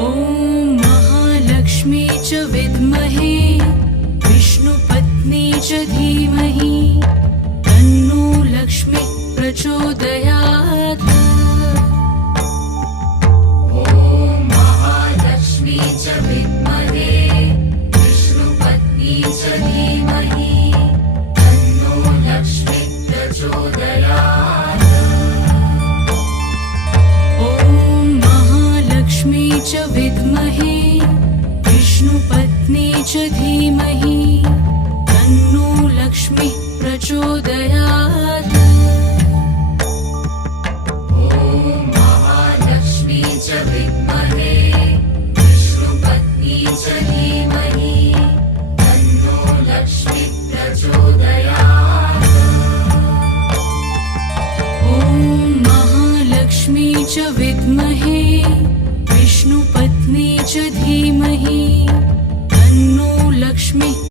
ॐ महालक्ष्मी च विद्महे विष्णुपत्नी च धीमहि तन्नो लक्ष्मी प्रचोदयात्। ॐ महालक्ष्मी च विद्महे विष्णुपत्नी च धीमहि तन्नो लक्ष्मी प्रचोदयात्। ॐ महालक्ष्मी च विद्महे विष्णुपत्नी च धीमहि तन्नो लक्ष्मी प्रचोदयात्। ॐ महालक्ष्मी च विद्महे विष्णुपत्नी च धीमहि तन्नो लक्ष्मी प्रचोदयात्। ॐ महालक्ष्मी च विद्महे